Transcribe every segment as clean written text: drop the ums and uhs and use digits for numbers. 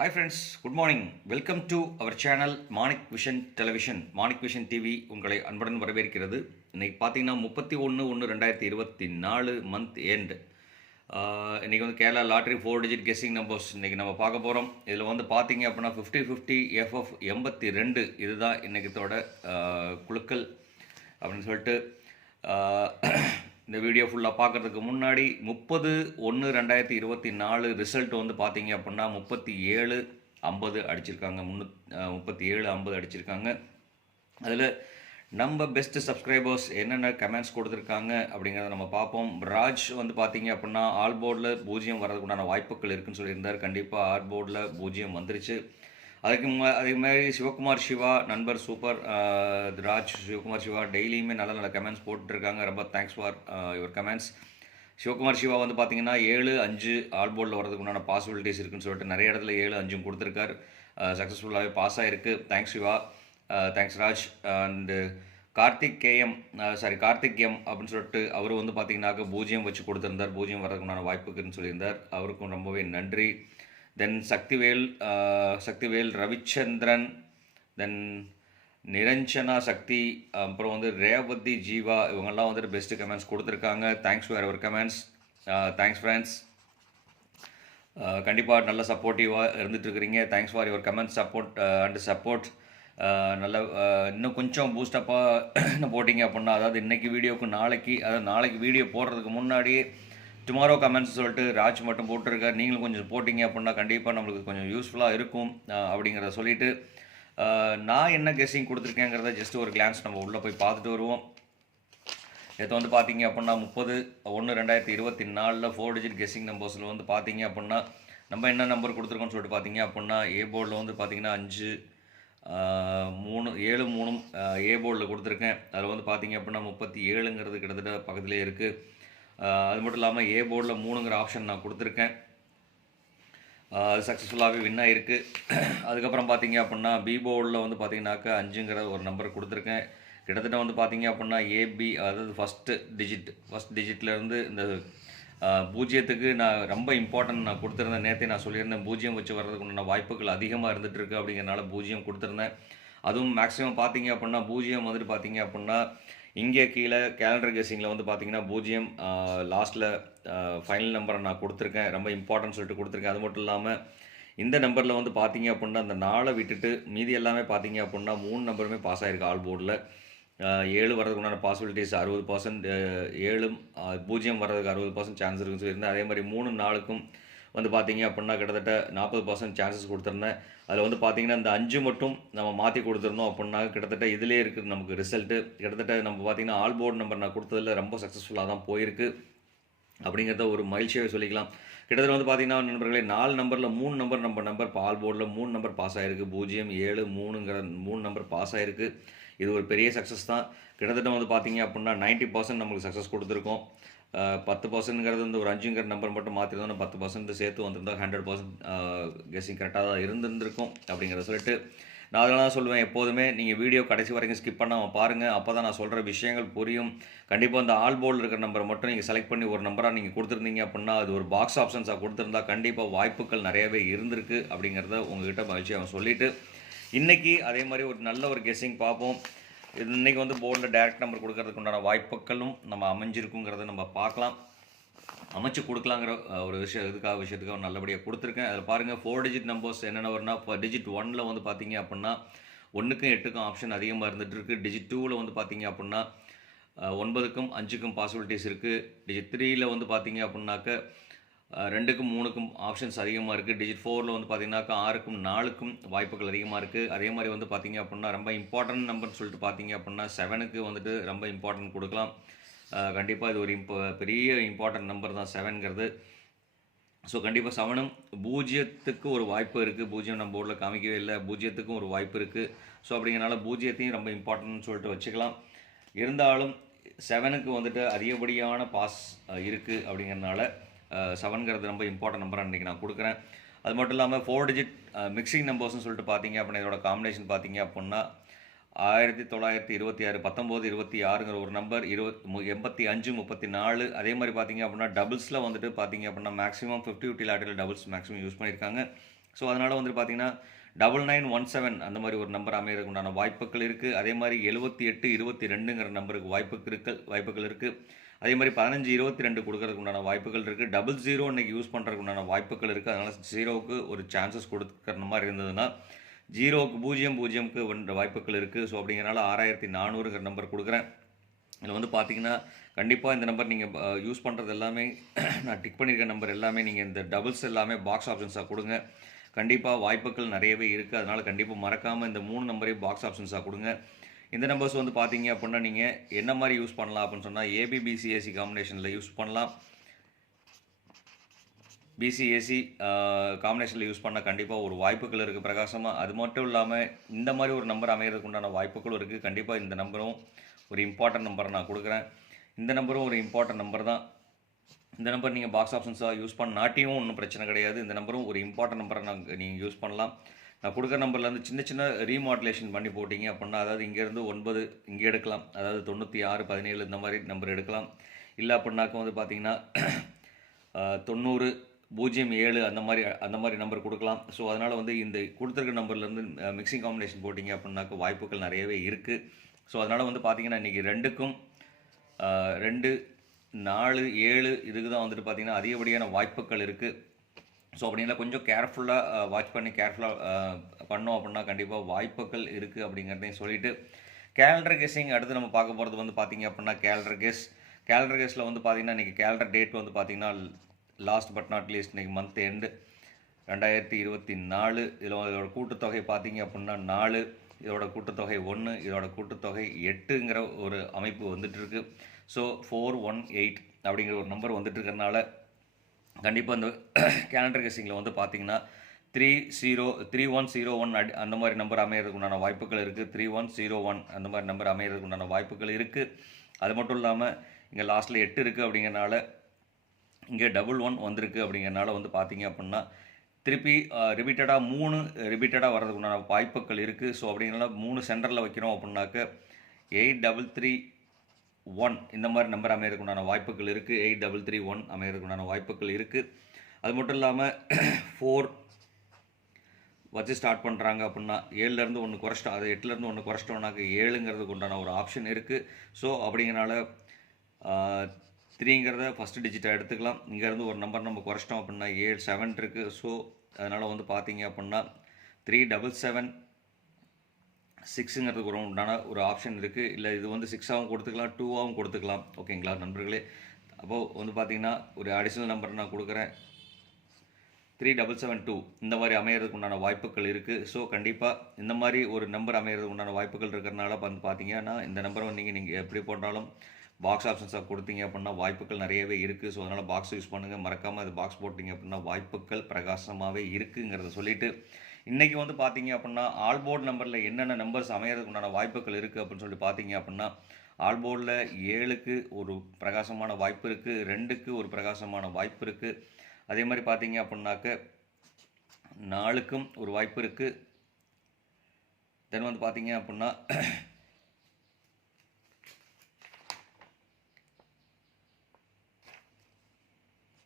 Hi friends, good morning. Welcome to our channel Manik Vision Television. Manik Vision TV உங்களை அன்புடன் வரவேற்கிறது. இன்னைக்கு பார்த்தீங்கன்னா 31/1/2024 மந்த் எண்ட். இன்றைக்கி வந்து Kerala lottery 4 digit guessing numbers இன்றைக்கி நம்ம பார்க்க போகிறோம். இதில் வந்து பார்த்தீங்க அப்படின்னா 50/50 FF 82 இதுதான் இன்றைக்கத்தோட குழுக்கள் அப்படின்னு சொல்லிட்டு இந்த வீடியோ ஃபுல்லாக பார்க்குறதுக்கு முன்னாடி 30/1/2024 ரிசல்ட் வந்து பார்த்தீங்க அப்படின்னா 37/50 அடிச்சிருக்காங்க. 37/50 அடிச்சிருக்காங்க. அதில் நம்ம பெஸ்ட்டு சப்ஸ்கிரைபர்ஸ் என்னென்ன கமெண்ட்ஸ் கொடுத்துருக்காங்க அப்படிங்கிறத நம்ம பார்ப்போம். ராஜ் வந்து பார்த்தீங்க அப்படின்னா ஆல் போர்டில் 0 வர்றதுக்கு உண்டான வாய்ப்புகள் இருக்குதுன்னு சொல்லியிருந்தார். கண்டிப்பாக ஆல் போர்டில் 0 வந்துருச்சு. அதே மாதிரி சிவகுமார் சிவா நண்பர் சூப்பர். ராஜ் சிவகுமார் சிவா டெய்லியுமே நல்ல நல்ல கமெண்ட்ஸ் போட்டுருக்காங்க. ரொம்ப thanks for your comments. Sivakumar Siva வந்து பார்த்தீங்கன்னா 7-5 ஆல் போர்டில் வரதுக்கு உண்டான பாசிபிலிட்டிஸ் இருக்குன்னு சொல்லிட்டு நிறைய இடத்துல 7-5 கொடுத்துருக்காரு. சக்ஸஸ்ஃபுல்லாகவே பாஸ் ஆகிருக்கு. Thanks Siva. Thanks Raj. And Karthik M அப்படின்னு சொல்லிட்டு அவர் வந்து பார்த்தீங்கன்னாக்க 0 வச்சு கொடுத்துருந்தார். 0 வரதுக்கு உண்டான வாய்ப்புக்குன்னு சொல்லியிருந்தார். அவருக்கும் ரொம்பவே நன்றி. தென் சக்திவேல் ரவிச்சந்திரன், தென் நிரஞ்சனா சக்தி, அப்புறம் வந்து ரேவதி ஜீவா, இவங்கெல்லாம் வந்துட்டு பெஸ்ட்டு கமெண்ட்ஸ் கொடுத்துருக்காங்க. Thanks for our comments. Thanks friends. கண்டிப்பாக நல்ல சப்போர்ட்டிவாக இருந்துகிட்ருக்கிறீங்க. Thanks for your comments support. நல்ல இன்னும் கொஞ்சம் பூஸ்டப்பாக போட்டிங்க அப்படின்னா, அதாவது இன்றைக்கி வீடியோவுக்கு நாளைக்கு வீடியோ போடுறதுக்கு முன்னாடியே டுமாரோ கமெண்ட்ஸ் சொல்லிட்டு ராஜ் மட்டும் போட்டிருக்கார். நீங்களும் கொஞ்சம் போட்டிங்க அப்படின்னா கண்டிப்பாக நம்மளுக்கு கொஞ்சம் யூஸ்ஃபுல்லாக இருக்கும் அப்படிங்கிறத சொல்லிவிட்டு நான் என்ன கெஸ்ஸிங் கொடுத்துருக்கேங்கிறத ஜஸ்ட் ஒரு கிளான்ஸ் நம்ம உள்ளே போய் பார்த்துட்டு வருவோம். இதை வந்து பார்த்தீங்க அப்படின்னா 30/1/2024 4 டிஜிட் கெஸ்ஸிங் நம்பர்ஸில் வந்து பார்த்தீங்க அப்படின்னா நம்ம என்ன நம்பர் கொடுத்துருக்கோன்னு சொல்லிட்டு பார்த்தீங்க அப்படின்னா ஏ போர்டில் வந்து பார்த்தீங்கன்னா 5 3 7 3 ஏ போர்டில் கொடுத்துருக்கேன். அதில் வந்து பார்த்தீங்க அப்படின்னா 37ங்கிறது கிட்டத்தட்ட பக்கத்துலேயே இருக்குது. அது மட்டும் இல்லாமல் ஏ போர்டில் 3ங்கிற ஆப்ஷன் நான் கொடுத்துருக்கேன். அது சக்ஸஸ்ஃபுல்லாகவே வின் ஆகிருக்கு. அதுக்கப்புறம் பார்த்தீங்க அப்படின்னா பி போர்டில் வந்து பார்த்தீங்கன்னாக்கா 5ங்கிற ஒரு நம்பர் கொடுத்துருக்கேன். கிட்டத்தட்ட வந்து பார்த்தீங்க அப்படின்னா ஏபி, அதாவது ஃபஸ்ட் டிஜிட்லேருந்து இந்த 0க்கு நான் ரொம்ப இம்பார்ட்டன்ட் நான் கொடுத்துருந்தேன். நேற்றே நான் சொல்லியிருந்தேன் 0 வச்சு வர்றதுக்கு உண்டான வாய்ப்புகள் அதிகமாக இருந்துகிட்ருக்கு அப்படிங்கிறனால 0 கொடுத்துருந்தேன். அதுவும் மேக்ஸிமம் பார்த்தீங்க அப்படின்னா 0 வந்துட்டு பார்த்தீங்க அப்படின்னா இங்கே கீழே கேலண்டர் கெஸ்ஸிங்கில் வந்து பார்த்தீங்கன்னா 0 லாஸ்ட்டில் ஃபைனல் நம்பரை நான் கொடுத்துருக்கேன். ரொம்ப இம்பார்ட்டன்ட் சொல்லிட்டு கொடுத்துருக்கேன். அது மட்டும் இல்லாமல் இந்த நம்பரில் வந்து பார்த்தீங்க அப்படின்னா அந்த 4 விட்டுட்டு மீதி எல்லாமே பார்த்தீங்க அப்படின்னா 3 நம்பருமே பாஸ் ஆகிருக்கு ஆல் போர்டில். 7 வர்றதுக்கு உண்டான பாசிபிலிட்டிஸ் 60%, 7 0 வர்றதுக்கு 60% சான்ஸ் இருக்குன்னு சொல்லியிருந்தேன். அதே மாதிரி 3 4க்கும் வந்து பார்த்தீங்க அப்படின்னா கிட்டத்தட்ட 40% சான்சஸ் கொடுத்துருந்தேன். அதில் வந்து பார்த்தீங்கன்னா இந்த 5 மட்டும் நம்ம மாற்றி கொடுத்துருந்தோம் அப்படின்னா கிட்டத்தட்ட இதிலே இருக்குது நமக்கு ரிசல்ட்டு. கிட்டத்தட்ட நம்ம பார்த்தீங்கன்னா ஆல் போர்டு நம்பர் நான் கொடுத்ததில் ரொம்ப சக்ஸஸ்ஃபுல்லாக தான் போயிருக்கு அப்படிங்கிறத ஒரு மகிழ்ச்சியாக சொல்லிக்கலாம். கிட்டத்தட்ட வந்து பார்த்தீங்கன்னா நண்பர்களே 4 நம்பரில் 3 நம்பர் நம்பர் ஆல் போர்டில் 3 நம்பர் பாஸ் ஆகிருக்கு. 0 7 3ங்கிற 3 நம்பர் பாஸ் ஆகிருக்கு. இது ஒரு பெரிய சக்ஸஸ் தான். கிட்டத்தட்ட வந்து பார்த்தீங்க அப்படின்னா 90% நமக்கு சக்ஸஸ் கொடுத்துருக்கோம். 10%ங்கிறது வந்து ஒரு 5ங்கிற நம்பர் மட்டும் மாற்றிருந்தோம். 10% சேர்த்து வந்திருந்தோம். 100% கெஸ்ஸிங் கரெக்டாக தான் இருந்திருக்கும் அப்படிங்கிறத சொல்லிட்டு நான் அதனால தான் சொல்லுவேன், எப்போதுமே நீங்கள் வீடியோ கடைசி வரைக்கும் ஸ்கிப் பண்ணாமல் பாருங்கள். அப்போ தான் நான் சொல்கிற விஷயங்கள் புரியும். கண்டிப்பாக அந்த ஆல் போர்டில் இருக்கிற நம்பரை மட்டும் நீங்கள் செலக்ட் பண்ணி ஒரு நம்பராக நீங்கள் கொடுத்துருந்தீங்க அப்படின்னா அது ஒரு பாக்ஸ் ஆப்ஷன்ஸாக கொடுத்துருந்தா கண்டிப்பாக வாய்ப்புகள் நிறையவே இருந்திருக்கு அப்படிங்கிறத உங்கள்கிட்ட மகிழ்ச்சியாக சொல்லிவிட்டு இன்றைக்கி அதே மாதிரி ஒரு நல்ல ஒரு கெஸ்ஸிங் பார்ப்போம். இன்றைக்கி வந்து போர்டில் டைரக்ட் நம்பர் கொடுக்கறதுக்கு உண்டான வாய்ப்புகளும் நம்ம அமைஞ்சிருக்குங்கிறத நம்ம பார்க்கலாம். அமைச்சு கொடுக்கலாங்கிற ஒரு விஷயத்துக்காக நல்லபடியாக கொடுத்துருக்கேன். அதில் பாருங்கள் 4 டிஜிட் நம்பர்ஸ் என்னென்ன வரும்னா டிஜிட் 1ல் வந்து பார்த்தீங்க அப்படின்னா 1க்கும் 8க்கும் ஆப்ஷன் அதிகமாக இருந்துகிட்ருக்கு. டிஜிட் 2வில் வந்து பார்த்தீங்க அப்படின்னா 9க்கும் 5க்கும் பாசிபிலிட்டிஸ் இருக்குது. டிஜிட் 3யில் வந்து பார்த்தீங்க அப்படின்னாக்க 2க்கும் 3க்கும் ஆப்ஷன்ஸ் அதிகமாக இருக்குது. டிஜிட் 4ல் வந்து பார்த்தீங்கன்னாக்கா 6க்கும் 4க்கும் வாய்ப்புகள் அதிகமாக இருக்குது. அதே மாதிரி வந்து பார்த்தீங்க அப்படின்னா ரொம்ப இம்பார்ட்டன்ட் நம்பர்னு சொல்லிட்டு பார்த்தீங்க அப்படின்னா 7க்கு வந்துட்டு ரொம்ப இம்பார்ட்டன்ட் கொடுக்கலாம். கண்டிப்பாக இது ஒரு பெரிய இம்பார்ட்டன்ட் நம்பர் தான் 7ங்கிறது. ஸோ கண்டிப்பாக 7ம் 0த்துக்கு ஒரு வாய்ப்பு இருக்குது. 0 நம்ம போர்டில் காமிக்கவே இல்லை. 0த்துக்கும் ஒரு வாய்ப்பு இருக்குது. ஸோ அப்படிங்கிறனால 0த்தையும் ரொம்ப இம்பார்ட்டன்ட்னு சொல்லிட்டு வச்சுக்கலாம். இருந்தாலும் 7க்கு வந்துட்டு அதிகப்படியான பாஸ் இருக்குது அப்படிங்கிறனால 7ங்கிறது ரொம்ப இம்பார்ட்டன்ட் நம்பராக இன்றைக்கி நான் கொடுக்குறேன். அது மட்டும் இல்லாமல் 4 டிஜிட் மிக்சிங் நம்பர்ஸ்னு சொல்லிட்டு பார்த்தீங்க அப்படின்னா இதோட காம்பினேஷன் பார்த்தீங்க அப்படின்னா 1926 1926ங்கிற ஒரு நம்பர் 85 34. அதே மாதிரி பார்த்தீங்க அப்படின்னா டபுள்ஸில் வந்துட்டு பார்த்தீங்க அப்படின்னா மேக்ஸிமம் 50-50 லாட்டரியில் டபுள்ஸ் மேக்ஸிமம் யூஸ் பண்ணியிருக்காங்க. ஸோ அதனால் வந்து பார்த்தீங்கன்னா 9917 அந்த மாதிரி ஒரு நம்பர் அமையறதுக்கு உண்டான வாய்ப்புகள் இருக்குது. அதே மாதிரி 7822ங்கிற நம்பருக்கு வாய்ப்புகள் இருக்குது. அதே மாதிரி 1522 கொடுக்கறதுக்கு உண்டான வாய்ப்புகள் இருக்குது. 00 இன்னைக்கு யூஸ் பண்ணுறதுக்கு உண்டான வாய்ப்புகள் இருக்குது. அதனால் 0க்கு ஒரு சான்சஸ் கொடுக்குற மாதிரி இருந்ததுன்னா 0க்கு 00க்கு வாய்ப்புகள் இருக்குது. ஸோ அப்படிங்கிறனால 6400ங்கிற நம்பர் கொடுக்குறேன். இதில் வந்து பார்த்தீங்கன்னா கண்டிப்பாக இந்த நம்பர் நீங்கள் யூஸ் பண்ணுறது எல்லாமே நான் டிக் பண்ணியிருக்க நம்பர் எல்லாமே நீங்கள் இந்த டபுள்ஸ் எல்லாமே பாக்ஸ் ஆப்ஷன்ஸாக கொடுங்க. கண்டிப்பாக வாய்ப்புகள் நிறையவே இருக்குது. அதனால் கண்டிப்பாக மறக்காமல் இந்த 3 நம்பரையும் பாக்ஸ் ஆப்ஷன்ஸாக கொடுங்க. இந்த நம்பர்ஸ் வந்து பார்த்தீங்க அப்படின்னா நீங்கள் என்ன மாதிரி யூஸ் பண்ணலாம் அப்படின்னு சொன்னால் ஏபிபிசிஏசி காம்பினேஷனில் யூஸ் பண்ணலாம். பிசிஏசி காம்பினேஷனில் யூஸ் பண்ணால் கண்டிப்பாக ஒரு வாய்ப்புகள் இருக்குது பிரகாசமாக. அது மட்டும் இல்லாமல் இந்த மாதிரி ஒரு நம்பர் அமைகிறதுக்கு உண்டான வாய்ப்புகளும் இருக்குது. கண்டிப்பாக இந்த நம்பரும் ஒரு இம்பார்ட்டன்ட் நம்பரை நான் கொடுக்குறேன். இந்த நம்பரும் ஒரு இம்பார்ட்டன்ட் நம்பர் தான். இந்த நம்பர் நீங்கள் பாக்ஸ் ஆப்ஷன்ஸாக யூஸ் பண்ணாட்டியும் ஒன்றும் பிரச்சனை கிடையாது. இந்த நம்பரும் ஒரு இம்பார்ட்டன்ட் நம்பரை நீங்கள் யூஸ் பண்ணலாம். நான் கொடுக்குற நம்பர்லேருந்து சின்ன சின்ன ரீமாடுலேஷன் பண்ணி போட்டிங்க அப்படின்னா, அதாவது இங்கேருந்து 9 இங்கே எடுக்கலாம், அதாவது 96 17 இந்த மாதிரி நம்பர் எடுக்கலாம். இல்லை அப்படின்னாக்க வந்து பார்த்தீங்கன்னா 90 07 அந்த மாதிரி நம்பர் கொடுக்கலாம். ஸோ அதனால் வந்து இந்த கொடுத்துருக்க நம்பர்லேருந்து மிக்சிங் காம்பினேஷன் போட்டிங்க அப்படின்னாக்க வாய்ப்புகள் நிறையவே இருக்குது. ஸோ அதனால் வந்து பார்த்தீங்கன்னா இன்றைக்கி 2க்கும் 2 4 7 இதுக்கு தான் வந்துட்டு பார்த்தீங்கன்னா அதிகப்படியான வாய்ப்புகள் இருக்குது. ஸோ அப்படின்னா கொஞ்சம் கேர்ஃபுல்லாக வாட்ச் பண்ணி கேர்ஃபுல்லாக பண்ணோம் அப்படின்னா கண்டிப்பாக வாய்ப்புகள் இருக்குது அப்படிங்கிறதையும் சொல்லிவிட்டு, கேலண்டர் கெஸ்ஸிங் அடுத்து நம்ம பார்க்க போகிறது வந்து பார்த்திங்க அப்படின்னா கேலண்டர் கெஸ்ஸில் வந்து பார்த்திங்கன்னா இன்றைக்கி கேலண்டர் டேட் வந்து பார்த்திங்கன்னா லாஸ்ட் பட் நாட் லீஸ்ட் இன்றைக்கி மந்த் எண்டு 2024. இதோட கூட்டுத்தொகை பார்த்திங்க அப்படின்னா 4, இதோட கூட்டுத்தொகை 1, இதோட கூட்டுத்தொகை 8ங்கிற ஒரு அமைப்பு வந்துட்டுருக்கு. ஸோ 418 அப்படிங்கிற ஒரு நம்பர் வந்துட்டு இருக்கிறதுனால கண்டிப்பாக இந்த கேலண்டர் கெஸ்ஸிங்கில் வந்து பார்த்தீங்கன்னா 3101 அந்த மாதிரி நம்பர் அமைகிறதுக்கு உண்டான வாய்ப்புகள் இருக்குது. 3101 அந்த மாதிரி நம்பர் அமைகிறதுக்கு உண்டான வாய்ப்புகள் இருக்குது. அது மட்டும் இல்லாமல் இங்கே லாஸ்ட்டில் 8 இருக்குது அப்படிங்கிறனால இங்கே 11 வந்திருக்கு அப்படிங்கிறனால வந்து பார்த்தீங்க அப்படின்னா திருப்பி ரிப்பீட்டடாக 3 ரிப்பீட்டடாக வர்றதுக்கு உண்டான வாய்ப்புகள் இருக்குது. ஸோ அப்படிங்கிறனால 3 சென்டரில் வைக்கிறோம் அப்படின்னாக்க 8331 இந்த மாதிரி நம்பர் அமைகிறதுக்கு உண்டான வாய்ப்புகள் இருக்குது. 8331 அமைகிறதுக்கு உண்டான வாய்ப்புகள் இருக்குது. அது மட்டும் இல்லாமல் 4 வச்சு ஸ்டார்ட் பண்ணுறாங்க அப்படின்னா 7லேருந்து 1 குறைச்சிட்டோம், அது 8லேருந்து 1 குறைச்சிட்டோம்னாக்க 7ங்கிறதுக்கு உண்டான ஒரு ஆப்ஷன் இருக்குது. ஸோ அப்படிங்கிறனால 3ங்கிறத ஃபஸ்ட்டு டிஜிட்டாக எடுத்துக்கலாம். இங்கேருந்து ஒரு நம்பர் நம்ம குறைச்சிட்டோம் அப்படின்னா 7 இருக்குது. ஸோ அதனால் வந்து பார்த்தீங்க அப்படின்னா 3766ங்கிறதுக்கு ஒரு உண்டான ஒரு ஆப்ஷன் இருக்குது. இல்லை இது வந்து 6ஆகவும் கொடுத்துக்கலாம், 2ஆகவும் கொடுத்துக்கலாம். ஓகேங்களா நண்பர்களே? அப்போது வந்து பார்த்தீங்கன்னா ஒரு அடிஷ்னல் நம்பர் நான் கொடுக்குறேன் 3772 இந்த மாதிரி அமைகிறதுக்கு உண்டான வாய்ப்புகள் இருக்குது. ஸோ கண்டிப்பாக இந்த மாதிரி ஒரு நம்பர் அமைகிறதுக்கு உண்டான வாய்ப்புகள் இருக்கிறனால வந்து பார்த்தீங்கன்னா இந்த நம்பரை நீங்கள் எப்படி போட்டாலும் பாக்ஸ் ஆப்ஷன்ஸாக கொடுத்தீங்க அப்படின்னா வாய்ப்புகள் நிறையவே இருக்குது. ஸோ அதனால் பாக்ஸ் யூஸ் பண்ணுங்கள். மறக்காமல் அது பாக்ஸ் போட்டிங்க அப்படின்னா வாய்ப்புகள் பிரகாசமாகவே இருக்குங்கிறத சொல்லிவிட்டு, இன்றைக்கி வந்து பார்த்தீங்க அப்படின்னா ஆல் போர்டு நம்பரில் என்னென்ன நம்பர்ஸ் அமைகிறதுக்கு உண்டான வாய்ப்புகள் இருக்குது அப்படின்னு சொல்லி பார்த்தீங்க அப்படின்னா ஆல் போர்டில் 7க்கு ஒரு பிரகாசமான வாய்ப்பு இருக்குது, 2க்கு ஒரு பிரகாசமான வாய்ப்பு இருக்குது. அதே மாதிரி பார்த்தீங்க அப்படின்னாக்க 4க்கும் ஒரு வாய்ப்பு இருக்குது. தென் வந்து பார்த்தீங்க அப்படின்னா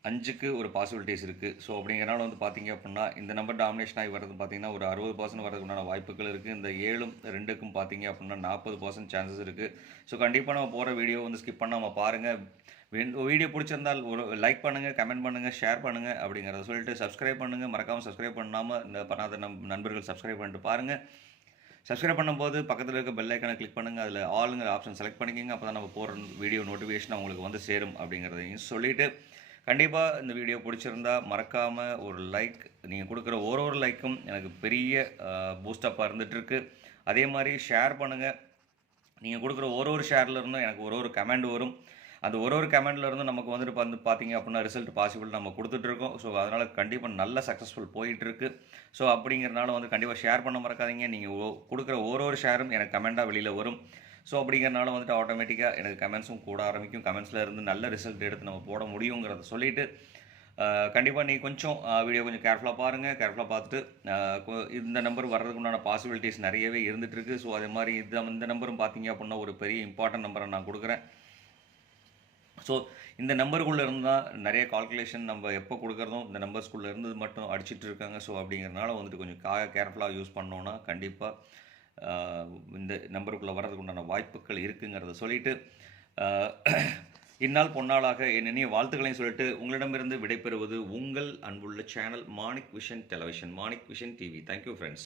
5க்கு ஒரு பாசிபிலிட்டிஸ் இருக்குது. ஸோ அப்படிங்கிறனால வந்து பார்த்தீங்க அப்படின்னா இந்த நம்பர் டாமினேஷன் ஆகி வர்றது பார்த்தீங்கன்னா ஒரு 60% வரதுக்கு உண்டான வாய்ப்புகள் இருக்குது. இந்த 7ம் 2க்கும் பார்த்தீங்க அப்படின்னா 40% சான்சஸ் இருக்குது. ஸோ கண்டிப்பாக நம்ம போகிற வீடியோ வந்து ஸ்கிப் பண்ணாமல் பாருங்கள். வீடியோ பிடிச்சிருந்தால் ஒரு லைக் பண்ணுங்கள், கமெண்ட் பண்ணுங்கள், ஷேர் பண்ணுங்கள் அப்படிங்கிறத சொல்லிட்டு சப்ஸ்கிரைப் பண்ணுங்கள். மறக்காமல் சப்ஸ்கிரைப் பண்ணாமல் இந்த பண்ணாத நண்பர்கள் சப்ஸ்கிரைப் பண்ணிட்டு பாருங்கள். சப்ஸ்கிரைப் பண்ணும்போது பக்கத்தில் இருக்க பெல் ஐக்கனை கிளிக் பண்ணுங்கள். அதில் ஆளுங்கிற ஆப்ஷன் செலக்ட் பண்ணிக்கோங்க. அப்போ தான் நம்ம போகிற வீடியோ நோட்டிஃபிகேஷன் உங்களுக்கு வந்து சேரும் அப்படிங்கிறதையும் சொல்லிவிட்டு, கண்டிப்பாக இந்த வீடியோ பிடிச்சிருந்தா மறக்காமல் ஒரு லைக், நீங்கள் கொடுக்குற ஒரு லைக்கும் எனக்கு பெரிய பூஸ்டப்பாக இருந்துகிட்ருக்கு. அதே மாதிரி ஷேர் பண்ணுங்கள். நீங்கள் கொடுக்குற ஒரு ஷேர்லேருந்தும் எனக்கு ஒரு கமெண்ட் வரும். அந்த ஒரு கமெண்ட்லேருந்து நமக்கு வந்துட்டு பார்த்தீங்க அப்படின்னா ரிசல்ட் பாசிபிள் நம்ம கொடுத்துட்ருக்கோம். ஸோ அதனால் கண்டிப்பாக நல்ல சக்ஸஸ்ஃபுல் போயிட்டுருக்கு. ஸோ அப்படிங்கிறனால வந்து கண்டிப்பாக ஷேர் பண்ண மறக்காதீங்க. நீங்கள் கொடுக்குற ஒரு ஷேரும் எனக்கு கமெண்ட்டாக வெளியில் வரும். ஸோ அப்படிங்கிறனால வந்துட்டு ஆட்டோமேட்டிக்காக எனக்கு கமெண்ட்ஸும் கூட ஆரம்பிக்கும். கமெண்ட்ஸில் இருந்து நல்ல ரிசல்ட் எடுத்து நம்ம போட முடியுங்கிறத சொல்லிவிட்டு, கண்டிப்பாக நீங்கள் கொஞ்சம் வீடியோ கொஞ்சம் கேர்ஃபுல்லாக பாருங்கள். கேர்ஃபுல்லாக பார்த்துட்டு இந்த நம்பர் வர்றதுக்கு உண்டான பாசிபிலிட்டிஸ் நிறையவே இருந்துகிட்ருக்கு. ஸோ அதே மாதிரி இந்த நம்பரும் பார்த்தீங்க அப்படின்னா ஒரு பெரிய இம்பார்ட்டன்ட் நம்பரை நான் கொடுக்குறேன். ஸோ இந்த நம்பருக்குள்ளே இருந்தால் நிறைய கால்குலேஷன் நம்ம எப்போ கொடுக்குறதும் இந்த நம்பர்ஸ்குள்ளே இருந்தது மட்டும் அடிச்சிட்டு இருக்காங்க. ஸோ அப்படிங்கிறனால வந்துட்டு கொஞ்சம் கேர்ஃபுல்லாக யூஸ் பண்ணோன்னா கண்டிப்பாக இந்த நம்பருக்குள்ளே வர்றதுக்கு உண்டான வாய்ப்புகள் இருக்குங்கிறத சொல்லிட்டு இந்நாள் பொன்னாளாக என் இனிய வாழ்த்துக்களையும் சொல்லிட்டு உங்களிடமிருந்து விடைபெறுவது உங்கள் அன்புள்ள channel Manik vision television, Manik vision TV. Thank you friends.